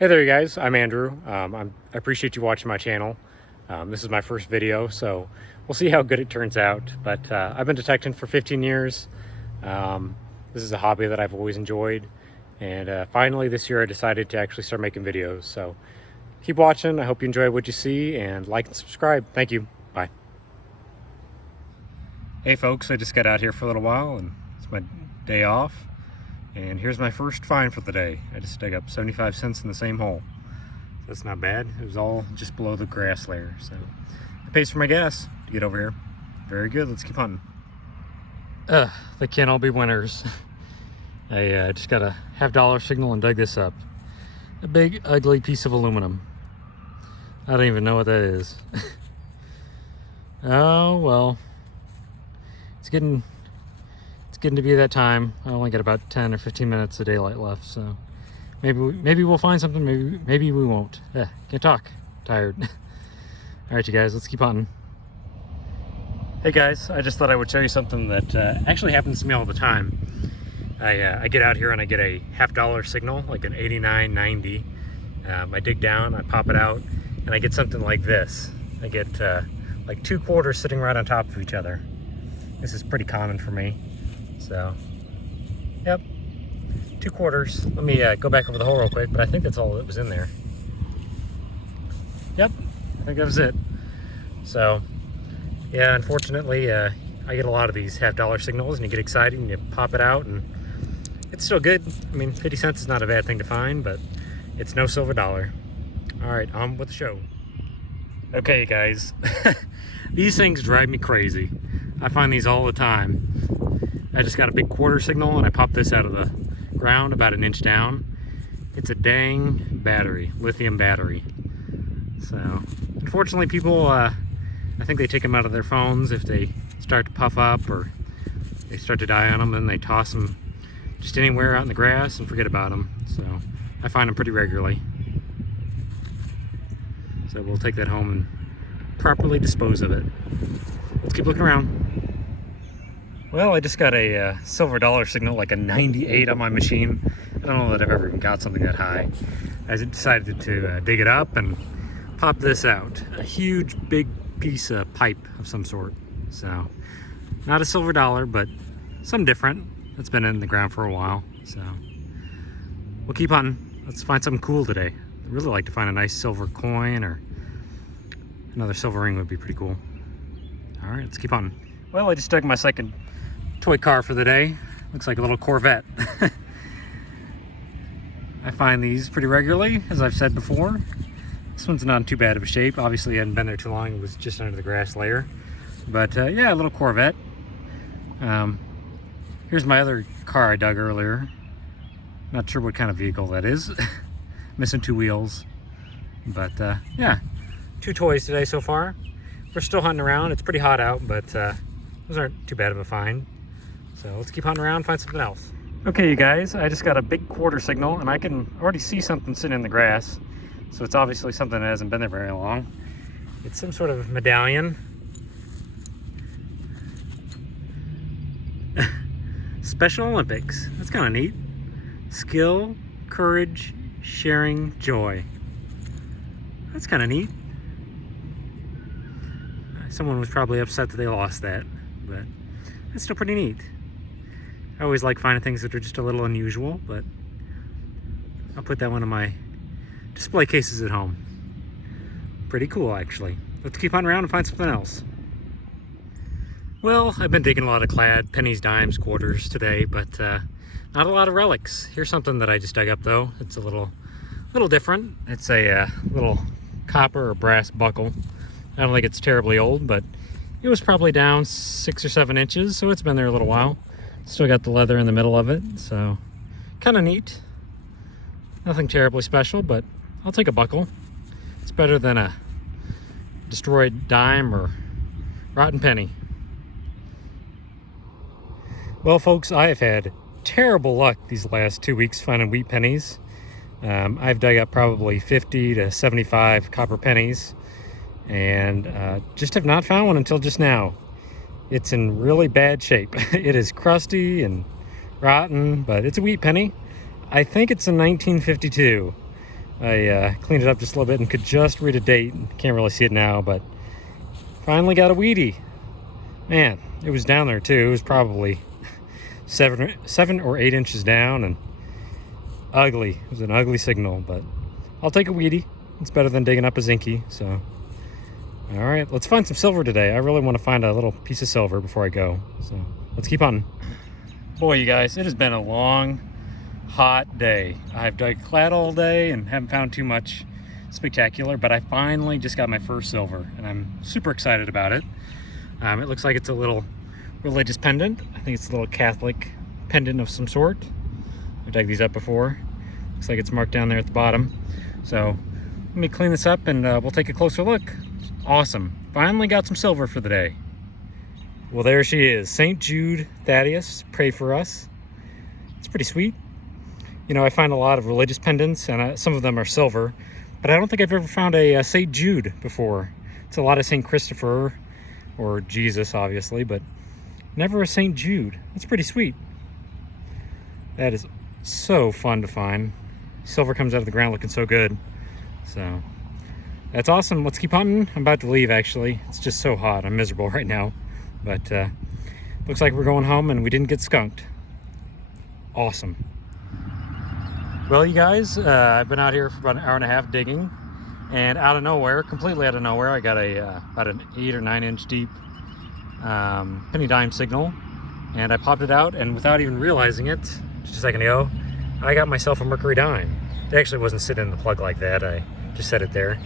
Hey there, you guys. I'm Andrew. I appreciate you watching my channel. This is my first video, so we'll see how good it turns out. But I've been detecting for 15 years. This is a hobby that I've always enjoyed. And finally this year I decided to actually start making videos. So keep watching. I hope you enjoy what you see, and like and subscribe. Thank you. Bye. Hey folks, I just got out here for a little while and it's my day off. And here's my first find for the day. I just dug up 75 cents in the same hole. So that's not bad. It was all just below the grass layer. So it pays for my gas to get over here. Very good. Let's keep hunting. They can't all be winners. I just got a $50 signal and dug this up. A big, ugly piece of aluminum. I don't even know what that is. Oh, well. It's getting to be that time. I only got about 10 or 15 minutes of daylight left, so maybe we'll find something. Maybe we won't. Can't talk. Tired. All right, you guys, let's keep hunting. Hey guys, I just thought I would show you something that actually happens to me all the time. I get out here and I get a $50 signal, like an 89, 90. I dig down, I pop it out, and I get something like this. I get like 2 quarters sitting right on top of each other. This is pretty common for me. So, yep, 2 quarters. Let me go back over the hole real quick, but I think that's all that was in there. Yep, I think that was it. So, yeah, unfortunately, I get a lot of these $50 signals, and you get excited and you pop it out, and it's still good. I mean, 50 cents is not a bad thing to find, but it's no silver dollar. All right, on with the show. Okay, guys, these things drive me crazy. I find these all the time. I just got a big quarter signal and I popped this out of the ground about 1 inch down. It's a dang battery, lithium battery. So unfortunately people, I think they take them out of their phones if they start to puff up or they start to die on them, and they toss them just anywhere out in the grass and forget about them. So I find them pretty regularly. So we'll take that home and properly dispose of it. Let's keep looking around. Well, I just got a silver dollar signal, like a 98 on my machine. I don't know that I've ever even got something that high. I decided to dig it up and pop this out. A huge, big piece of pipe of some sort. So, not a silver dollar, but something different. It's been in the ground for a while. So, we'll keep hunting. Let's find something cool today. I'd really like to find a nice silver coin, or another silver ring would be pretty cool. All right, let's keep hunting. Well, I just dug my second toy car for the day. Looks like a little Corvette. I find these pretty regularly, as I've said before. This one's not in too bad of a shape. Obviously, it hadn't been there too long. It was just under the grass layer. But yeah, a little Corvette. Here's my other car I dug earlier. Not sure what kind of vehicle that is. Missing 2 wheels. But yeah, 2 toys today so far. We're still hunting around. It's pretty hot out, but those aren't too bad of a find. So let's keep hunting around and find something else. Okay, you guys, I just got a big quarter signal, and I can already see something sitting in the grass. So it's obviously something that hasn't been there very long. It's some sort of medallion. Special Olympics. That's kind of neat. Skill, courage, sharing, joy. That's kind of neat. Someone was probably upset that they lost that, but it's still pretty neat. I always like finding things that are just a little unusual, but I'll put that one in my display cases at home. Pretty cool, actually. Let's keep on around and find something else. Well, I've been digging a lot of clad, pennies, dimes, quarters today, but not a lot of relics. Here's something that I just dug up, though. It's a little different. It's a little copper or brass buckle. I don't think it's terribly old, but it was probably down 6 or 7 inches, so it's been there a little while. Still got the leather in the middle of it, so kind of neat. Nothing terribly special, but I'll take a buckle. It's better than a destroyed dime or rotten penny. Well, folks, I have had terrible luck these last 2 weeks finding wheat pennies. I've dug up probably 50 to 75 copper pennies, and just have not found one until just now. It's in really bad shape. It is crusty and rotten, but it's a wheat penny. I think it's a 1952. I cleaned it up just a little bit and could just read a date. Can't really see it now, but finally got a Wheatie. Man, it was down there too. It was probably 7 or 8 inches down and ugly. It was an ugly signal, but I'll take a Wheatie. It's better than digging up a Zinky, so. All right, let's find some silver today. I really want to find a little piece of silver before I go, so let's keep on. Boy, you guys, it has been a long, hot day. I've dug clad all day and haven't found too much spectacular, but I finally just got my first silver, and I'm super excited about it. It looks like it's a little religious pendant. I think it's a little Catholic pendant of some sort. I've dug these up before. Looks like it's marked down there at the bottom. So let me clean this up and we'll take a closer look. Awesome. Finally got some silver for the day. Well, there she is. St. Jude Thaddeus, pray for us. It's pretty sweet. You know, I find a lot of religious pendants, and some of them are silver, but I don't think I've ever found a St. Jude before. It's a lot of St. Christopher, or Jesus, obviously, but never a St. Jude. That's pretty sweet. That is so fun to find. Silver comes out of the ground looking so good. So that's awesome. Let's keep hunting. I'm about to leave, actually. It's just so hot. I'm miserable right now. But looks like we're going home and we didn't get skunked. Awesome. Well, you guys, I've been out here for about an hour and a half digging, and out of nowhere, completely out of nowhere, I got about an 8 or 9 inch deep penny dime signal, and I popped it out, and without even realizing it, just a second ago, I got myself a Mercury dime. It actually wasn't sitting in the plug like that. I just set it there.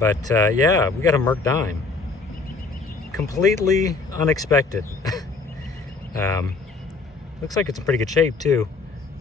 But yeah, we got a Merc dime. Completely unexpected. Looks like it's in pretty good shape too.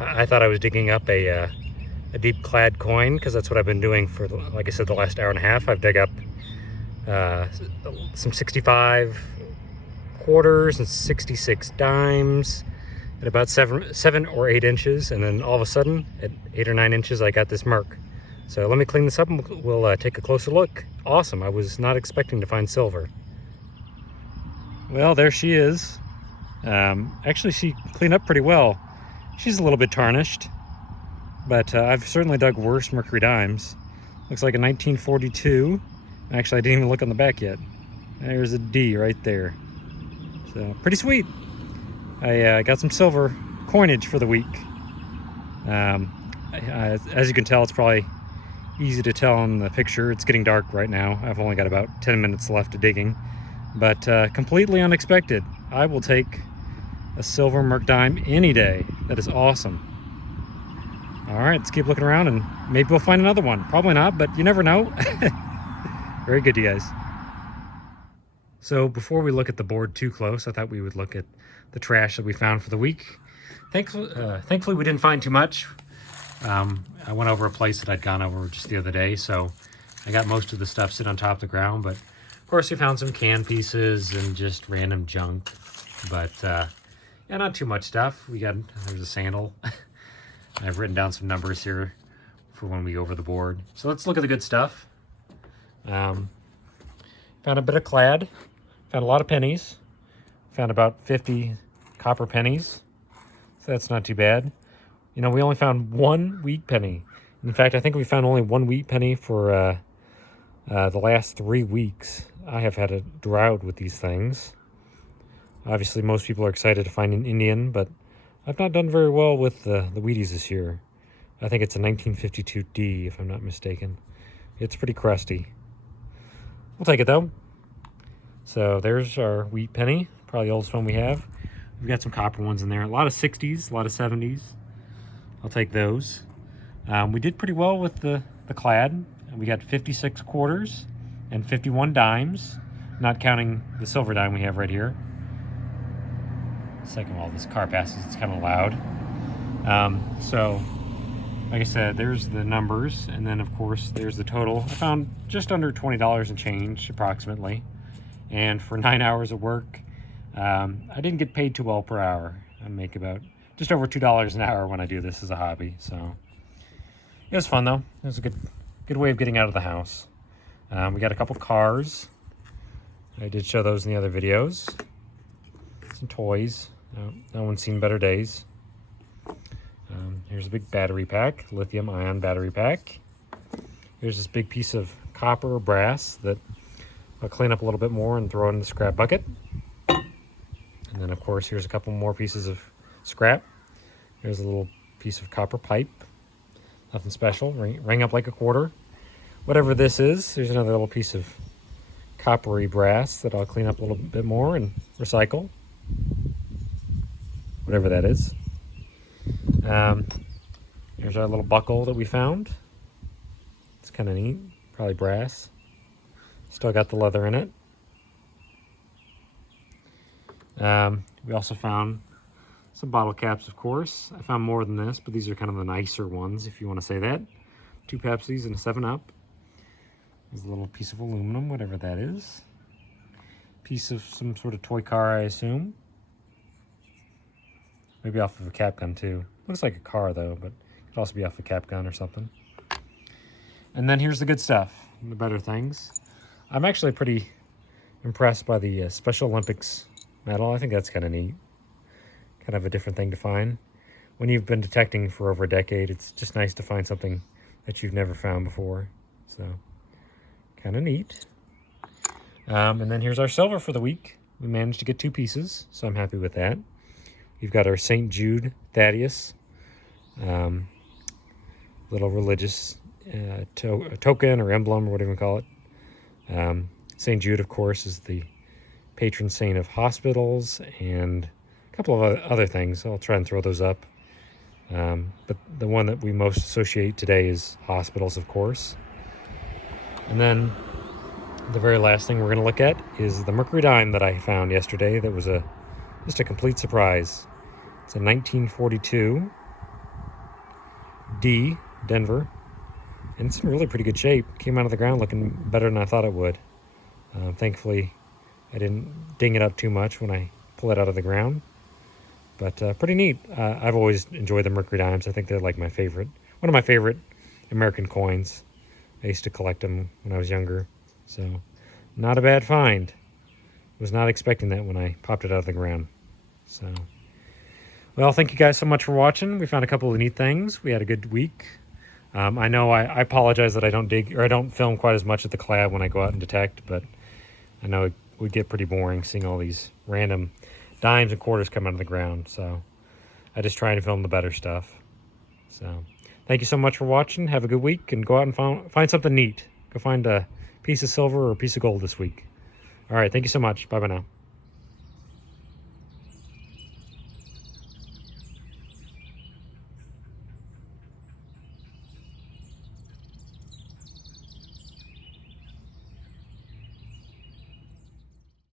I thought I was digging up a deep clad coin, because that's what I've been doing for, like I said, the last hour and a half. I've dug up some 65 quarters and 66 dimes at about 7 or 8 inches, and then all of a sudden at 8 or 9 inches I got this Merc. So let me clean this up and we'll take a closer look. Awesome. I was not expecting to find silver. Well, there she is. Actually, she cleaned up pretty well. She's a little bit tarnished, but I've certainly dug worse Mercury dimes. Looks like a 1942. Actually, I didn't even look on the back yet. There's a D right there. So pretty sweet. I got some silver coinage for the week. As you can tell, it's probably easy to tell in the picture. It's getting dark right now. I've only got about 10 minutes left of digging, but completely unexpected. I will take a silver Merc dime any day. That is awesome. All right, let's keep looking around and maybe we'll find another one. Probably not, but you never know. Very good, you guys. So before we look at the board too close, I thought we would look at the trash that we found for the week. Thankfully we didn't find too much. I went over a place that I'd gone over just the other day, so I got most of the stuff sitting on top of the ground, but of course we found some can pieces and just random junk. But yeah, not too much stuff. There's a sandal. I've written down some numbers here for when we go over the board. So let's look at the good stuff. Found a bit of clad. Found a lot of pennies. Found about 50 copper pennies. So that's not too bad. You know, we only found one wheat penny. In fact, I think we found only one wheat penny for the last 3 weeks. I have had a drought with these things. Obviously, most people are excited to find an Indian, but I've not done very well with the Wheaties this year. I think it's a 1952D, if I'm not mistaken. It's pretty crusty. We'll take it, though. So there's our wheat penny, probably the oldest one we have. We've got some copper ones in there. A lot of 60s, a lot of 70s. I'll take those. We did pretty well with the clad. We got 56 quarters and 51 dimes, not counting the silver dime we have right here. Second, while this car passes, it's kind of loud. So, like I said, there's the numbers, and then of course there's the total. I found just under $20 and change, approximately. And for 9 hours of work, I didn't get paid too well per hour. I make about just over $2 an hour when I do this as a hobby. So it was fun though. It was a good way of getting out of the house. We got a couple cars. I did show those in the other videos. Some toys. That one's seen better days. Here's a big battery pack, lithium ion battery pack. Here's this big piece of copper or brass that I'll clean up a little bit more and throw in the scrap bucket. And then of course, here's a couple more pieces of scrap. Here's a little piece of copper pipe. Nothing special, ring up like a quarter. Whatever this is, there's another little piece of coppery brass that I'll clean up a little bit more and recycle. Whatever that is. Here's our little buckle that we found. It's kind of neat, probably brass. Still got the leather in it. We also found some bottle caps, of course. I found more than this, but these are kind of the nicer ones, if you want to say that. 2 Pepsis and a 7-Up. There's a little piece of aluminum, whatever that is. Piece of some sort of toy car, I assume. Maybe off of a cap gun, too. Looks like a car, though, but it could also be off a cap gun or something. And then here's the good stuff, the better things. I'm actually pretty impressed by the Special Olympics medal. I think that's kind of neat. Kind of a different thing to find. When you've been detecting for over a decade, it's just nice to find something that you've never found before. So, kind of neat. And then here's our silver for the week. We managed to get 2 pieces, so I'm happy with that. We've got our St. Jude Thaddeus, little religious token or emblem or whatever you call it. St. Jude, of course, is the patron saint of hospitals and a couple of other things. I'll try and throw those up. But the one that we most associate today is hospitals, of course. And then the very last thing we're going to look at is the Mercury dime that I found yesterday. That was just a complete surprise. It's a 1942 D, Denver, and it's in really pretty good shape. Came out of the ground looking better than I thought it would. Thankfully, I didn't ding it up too much when I pulled it out of the ground. But pretty neat. I've always enjoyed the Mercury dimes. I think they're like one of my favorite American coins. I used to collect them when I was younger. So, not a bad find. Was not expecting that when I popped it out of the ground. So, well, thank you guys so much for watching. We found a couple of neat things. We had a good week. I know I apologize that I don't film quite as much at the collab when I go out and detect, but I know it would get pretty boring seeing all these random dimes and quarters come out of the ground. So I just try to film the better stuff. So thank you so much for watching. Have a good week and go out and find something neat. Go find a piece of silver or a piece of gold this week. All right. Thank you so much. Bye-bye now.